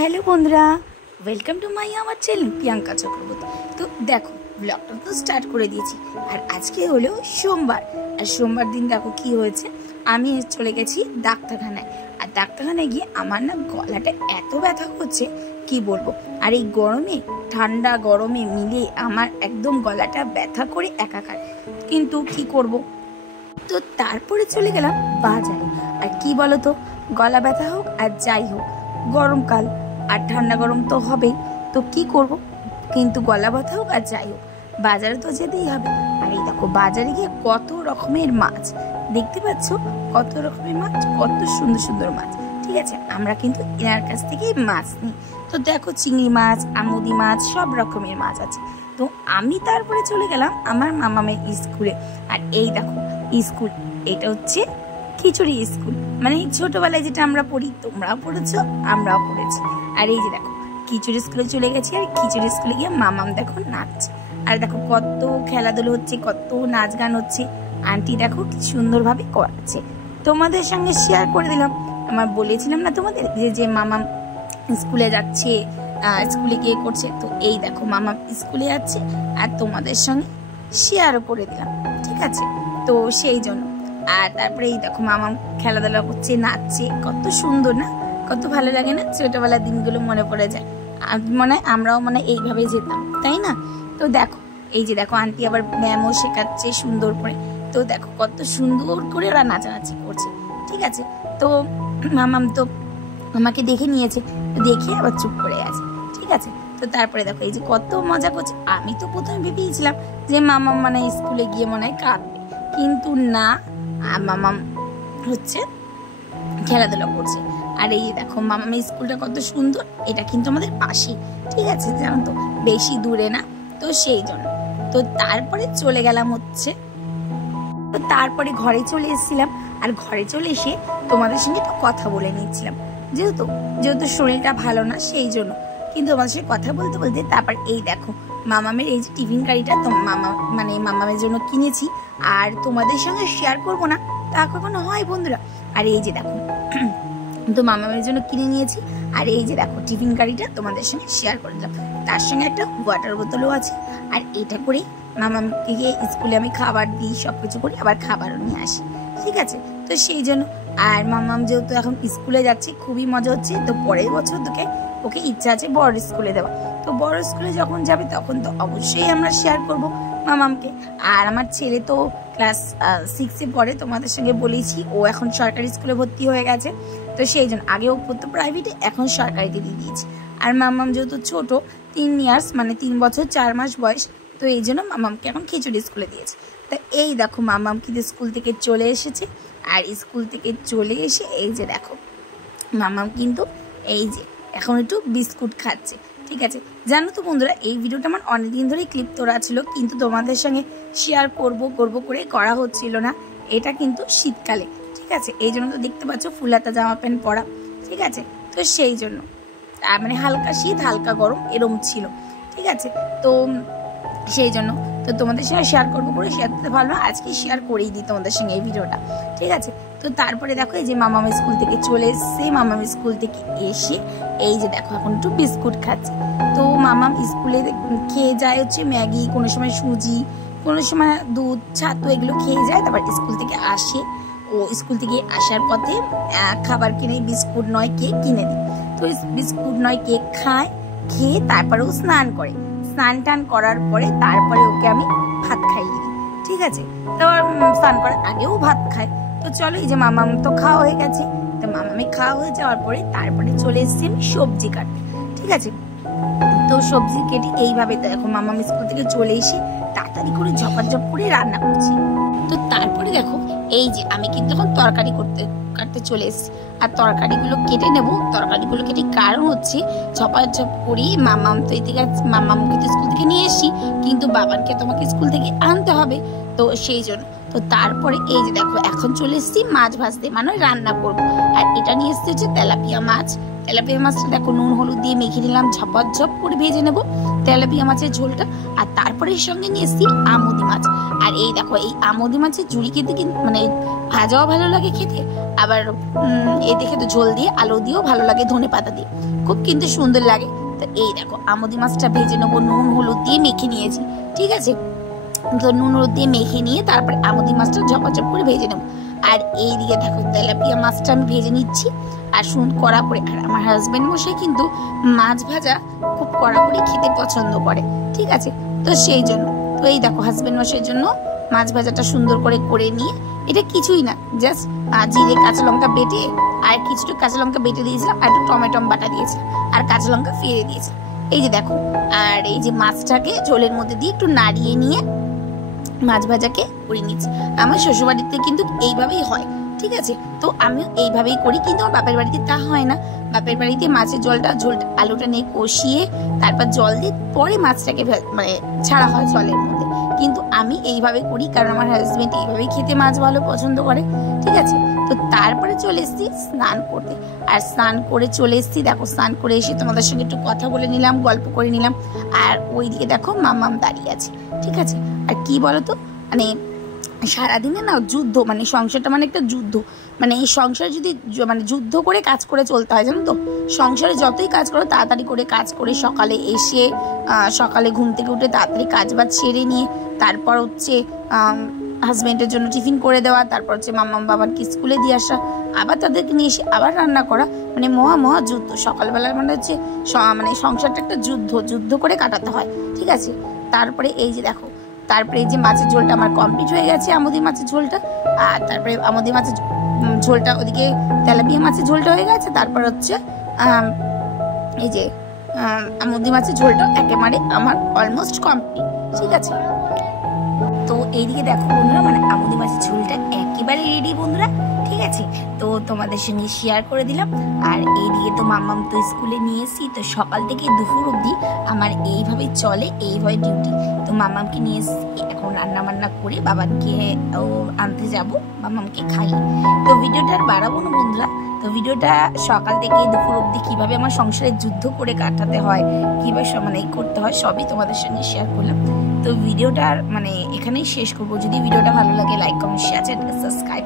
Hello बंधुरा welcome to my our channel Priyanka Chakraborty. तो देखो ब्लगटा तो स्टार्ट कर दिएছি আর আজকে হলো সোমবার। আর সোমবার দিন দেখো কি হয়েছে, আমি চলে গেছি ডাক্তারখানায়। আর ডাক্তারখানায় গিয়ে আমার না গলাটা এত ব্যথা করছে কি বলবো। আর এই গরমে ঠান্ডা গরমে মিলে আমার একদম গলাটা ব্যথা করে একাকার, কিন্তু কি করব। তো তারপরে চলে গেলাম বাজারে। আর কি বলো তো, গলা ব্যথা হোক আর যাই হোক, গরমকাল আর ঠান্ডা গরম তো হবেই, তো কি করব। কিন্তু গলা ব্যথা হোক আর যাই হোক, বাজারে তো যেতেই হবে। আর এই দেখো বাজারে গিয়ে কত রকমের মাছ দেখতে পাচ্ছ, কত রকমের মাছ, কত সুন্দর সুন্দর মাছ। ঠিক আছে, আমরা কিন্তু এনার কাছ থেকে মাছ নিই। তো দেখো চিংড়ি মাছ, আমুদি মাছ, সব রকমের মাছ আছে। তো আমি তারপরে চলে গেলাম আমার মামামের স্কুলে। আর এই দেখো স্কুল, এটা হচ্ছে খিচুড়ি স্কুল, মানে ছোটবেলায় যেটা আমরা পড়ি, তোমরাও পড়েছো আমরাও পড়েছি। আর এই যে দেখো খিচুড়ি স্কুলে চলে গেছি। আর খিচুড়ি স্কুলে গিয়ে মামাম দেখো নাচছে। আর দেখো কত খেলাধুলো হচ্ছে, কত নাচ গান হচ্ছে। আন্টি দেখো কি সুন্দরভাবে করাচ্ছে, তোমাদের সঙ্গে শেয়ার করে দিলাম। আমার বলেছিলাম না তোমাদের যে মামাম স্কুলে যাচ্ছে, স্কুলে গিয়ে করছে। তো এই দেখো মামাম স্কুলে যাচ্ছে আর তোমাদের সঙ্গে শেয়ারও করে দিলাম, ঠিক আছে। তো সেই জন্য আর তারপরে এই দেখো মামাম খেলাধুলা করছে, নাচছে, কত সুন্দর না, কত ভালো লাগে না। ছোটবেলার দিনগুলো মনে পড়ে যায়। মনে হয় আমরাও এইভাবে যেতাম, তাই না। তো দেখো এই যে দেখো আন্টি আবার ম্যামও শেখাচ্ছে সুন্দর করে। তো দেখো কত সুন্দর করে ওরা নাচানাচি করছে, ঠিক আছে। তো মামাম তো আমাকে দেখে নিয়েছে, দেখে আবার চুপ করে আছে, ঠিক আছে। তো তারপরে দেখো এই যে কত মজা করছে। আমি তো প্রথমে ভেবেছিলাম যে মামাম স্কুলে গিয়ে মনে হয় কাঁদবে, কিন্তু না, মামাম হচ্ছে খেলাধুলা করছে। আর এই দেখো মামামের স্কুলটা কত সুন্দর, এটা কিন্তু আমাদের পাশে, ঠিক আছে, জানো তো, বেশি দূরে না। তো সেই জন্য তো তারপরে চলে গেলাম হচ্ছে, তো তারপরে ঘরে চলে এসেছিলাম। আর ঘরে চলে এসে তোমাদের সঙ্গে তো কথা বলে নিচ্ছিলাম, যেহেতু শরীরটা ভালো না সেই জন্য। কিন্তু তোমাদের সঙ্গে কথা বলতে বলতে তারপর এই দেখো মামামের এই যে টিফিন গাড়িটা, তো মামামের জন্য কিনেছি। আর তোমাদের সঙ্গে শেয়ার করবো না তা কখনো হয় বন্ধুরা। আর এই যে দেখো তো মামামের জন্য কিনে নিয়েছি। আর এই যে দেখো টিফিন গাড়িটা তোমাদের সঙ্গে শেয়ার করে দিলাম, তার সঙ্গে একটা ওয়াটার বোতলও আছে। আর এটা করেই মামামকে গিয়ে স্কুলে আমি খাবার দিই, সবকিছু করি, আবার খাবারও নিয়ে আসি, ঠিক আছে। তো সেই জন্য আর মামাম যেহেতু এখন স্কুলে যাচ্ছে, খুবই মজা হচ্ছে। তো পরের বছর ওকে ইচ্ছা আছে বড় স্কুলে দেওয়া। তো বড় স্কুলে যখন যাবে তখন তো অবশ্যই আমরা শেয়ার করব মামামকে। আর আমার ছেলে তো ক্লাস 6-এ পড়ে, তোমাদের সঙ্গে বলেছি, ও এখন সরকারি স্কুলে ভর্তি হয়ে গেছে। তো সেই জন্য আগে ও পড়তো প্রাইভেটে, এখন সরকারিতে দিয়ে দিয়েছি। আর মামাম যেহেতু ছোট, 3 ইয়ার্স মানে 3 বছর 4 মাস বয়স, তো এই জন্য মামামকে এখন খিচুড়ি স্কুলে দিয়েছে। তো এই দেখো মামাম কিন্তু স্কুল থেকে চলে এসেছে। আর স্কুল থেকে চলে এসে এই যে দেখো মামাম কিন্তু এই যে এখন একটু বিস্কুট খাচ্ছে, ঠিক আছে। জানো তো বন্ধুরা, এই ভিডিওটা আমার অনেকদিন ধরেই ক্লিপ তোলা ছিল, কিন্তু তোমাদের সঙ্গে শেয়ার করব করে করা হচ্ছিল না। এটা কিন্তু শীতকালে, ঠিক আছে, এই জন্য তো দেখতে পাচ্ছ ফুলাতা জামা প্যান্ট পরা, ঠিক আছে। তো সেই জন্য হালকা শীত হালকা গরম এরম ছিল, ঠিক আছে। তো সেই জন্য তো তোমাদের সঙ্গে শেয়ার করবো করে শেয়ার করতে ভালো না, আজকে শেয়ার করেই দিই তোমাদের সঙ্গে এই ভিডিওটা, ঠিক আছে। তো তারপরে দেখো এই যে মামাম স্কুল থেকে চলে এসছে। মামাম স্কুল থেকে এসে এই যে দেখো এখন একটু বিস্কুট খাচ্ছে। তো মামাম স্কুলে খেয়ে যায় হচ্ছে ম্যাগি, কোনো সময় সুজি, কোনো সময় দুধ, ছাতু, এগুলো খেয়ে যায়। তারপর স্কুল থেকে আসে, ও স্কুল থেকে আসার পথে খাবার কিনে বিস্কুট নয় কেক কিনে দিই। তো বিস্কুট নয় কেক খায়, খেয়ে তারপরে ও স্নান করে। স্নান টান করার পরে তারপরে ওকে আমি ভাত খাইয়ে দিই, ঠিক আছে। তো স্নান করার আগেও ভাত খায়। তো চলো এই যে মামাম তো খাওয়া হয়ে গেছে। তো মামামি খাওয়া হয়ে যাওয়ার পরে তারপরে চলে এসেছি আমি সবজি কাটতে, ঠিক আছে। তো সবজি কেটে এইভাবে দেখো মামাম স্কুল থেকে চলে এসে তাড়াতাড়ি করে ঝপাঝপ করে রান্না করছি। তো তারপরে দেখো এই যে আমি কিন্তু এখন তরকারি কাটতে চলে এসেছি। আর তরকারিগুলো কেটে নেব। তরকারিগুলো কেটে কারণ হচ্ছে ঝপাঝপ করি মামাম তো এদিকে মামামকে তো স্কুল থেকে নিয়ে এসি, কিন্তু বাবানকে তোমাকে স্কুল থেকে আনতে হবে, তো সেই জন্য। তো তারপরে এই যে দেখো এখন চলে এসেছি মাছ ভাজতে, মানে রান্না করবো। আর এটা নিয়ে এসেছে হচ্ছে তেলাপিয়া মাছ। তেলাপিয়া মাছটা দেখো নুন হলুদ দিয়ে মেখে নিলাম, ঝপঝপ করে ভেজে নেবো তেলাপিয়া মাছের ঝোলটা। আর তারপরে এর সঙ্গে নিয়ে এসেছি আমুদি মাছ। আর এই দেখো এই আমুদি মাছের ঝুড়ি খেতে কিন্তু মানে ভাজাও ভালো লাগে খেতে, আবার এই দেখে তো ঝোল দিয়ে আলু দিয়েও ভালো লাগে, ধনে পাতা দিয়ে খুব কিন্তু সুন্দর লাগে। তো এই দেখো আমুদি মাছটা ভেজে নেবো, নুন হলুদ দিয়ে মেখে নিয়েছি, ঠিক আছে। তো নুন হলুদ দিয়ে মেখে নিয়ে তারপরে আমুদি মাছটা ঝপাঝপ করে ভেজে নেবো। আর এইদিকে দেখো তেলাপিয়া মাছটা আমি ভেজে নিচ্ছি আর কড়া করে। আর আমার হাজবেন্ড মশাই কিন্তু মাছ ভাজা খুব কড়া করে খেতে পছন্দ করে, ঠিক আছে। তো সেই জন্য তো এই দেখো হাজবেন্ড মশাইয়ের জন্য মাছ ভাজাটা সুন্দর করে নিয়ে, এটা কিছুই না, জাস্ট জিরে কাঁচা লঙ্কা বেটে আর কিছুটা কাঁচা লঙ্কা বেটে দিয়েছিলাম, আর একটু টমেটো বাটা দিয়েছিলাম, আর কাঁচা লঙ্কা ফিরে দিয়েছিলাম, এই যে দেখো। আর এই যে মাছটাকে ঝোলের মধ্যে দিয়ে একটু নাড়িয়ে নিয়ে মাছ ভাজাকে করে নিচ্ছি। আমার শ্বশুরবাড়িতে কিন্তু এইভাবেই হয়, ঠিক আছে। তো আমিও এইভাবেই করি, কিন্তু আমার বাপের বাড়িতে তা হয় না। বাপের বাড়িতে মাছের ঝোলটা আলুটা নিয়ে কষিয়ে তারপর জল দিয়ে পরে মাছটাকে মানে ছাড়া হয় জলের মধ্যে, কিন্তু আমি এইভাবে করি কারণ আমার হাজবেন্ড এইভাবেই খেতে মাছ ভালো পছন্দ করে, ঠিক আছে। তো তারপরে চলে এসেছি স্নান করতে, আর স্নান করে চলে এসেছি। দেখো স্নান করে এসে তোমাদের সঙ্গে একটু কথা বলে নিলাম, গল্প করে নিলাম। আর ওইদিকে দেখো মাম্মাম দাঁড়িয়ে আছে, ঠিক আছে। আর কি বলতো, মানে সারাদিনে না যুদ্ধ, মানে সংসারটা মানে একটা যুদ্ধ, মানে এই সংসারে যদি মানে যুদ্ধ করে কাজ করে চলতে হয়, জানো তো। সংসারে যতই কাজ করো তাড়াতাড়ি করে কাজ করে সকালে এসে সকালে ঘুম থেকে উঠে তাড়াতাড়ি কাজ বাজ সেরে নিয়ে তারপর হচ্ছে হাজবেন্ডের জন্য টিফিন করে দেওয়া, তারপর হচ্ছে মাম্মাম বাবাকে স্কুলে দিয়ে আসা, আবার তাদেরকে নিয়ে এসে আবার রান্না করা, মানে মহা যুদ্ধ। সকালবেলার মানে হচ্ছে মানে সংসারটা একটা যুদ্ধ করে কাটাতে হয়, ঠিক আছে। তারপরে এই যে দেখো, তারপরে এই যে মাছের ঝোলটা আমার কমপ্লিট হয়ে গেছে, আমুদি মাছের ঝোলটা। আর তারপরে আমুদি মাছের ঝোলটা, ওদিকে তেলাপিয়া মাছের ঝোলটা হয়ে গেছে। তারপর হচ্ছে এই যে আমুদি মাছের ঝোলটা একেবারে আমার অলমোস্ট কমপ্লিট, ঠিক আছে। তো এইদিকে দেখো বন্ধুরা, মানে আমুদি মাছের ঝোলটা একেবারে রেডি বন্ধুরা, ঠিক আছে। তো তোমাদের সঙ্গে শেয়ার করে দিলাম। আর এইদিকে তো মাম্মাম তো স্কুলে নিয়ে এসেছি, তো সকাল থেকে দুপুর অবধি আমার এইভাবেই চলে, এইভাবে ডিউটি। তো মাম্মামকে নিয়ে এসেছি, এখন রান্না বান্না করে বাবাকে আনতে যাব, মাম্মামকে খাই। তো ভিডিওটা আর বাড়াবো না বন্ধুরা। তো ভিডিওটা সকাল থেকে দুপুর অবধি কীভাবে আমার সংসারে যুদ্ধ করে কাটাতে হয়, কীভাবে মানে করতে হয়, সবই তোমাদের সঙ্গে শেয়ার করলাম। তো ভিডিওটা মানে এখানেই শেষ করবো। যদি ভিডিওটা ভালো লাগে লাইক কমেন্ট শেয়ার, চ্যানেলকে সাবস্ক্রাইব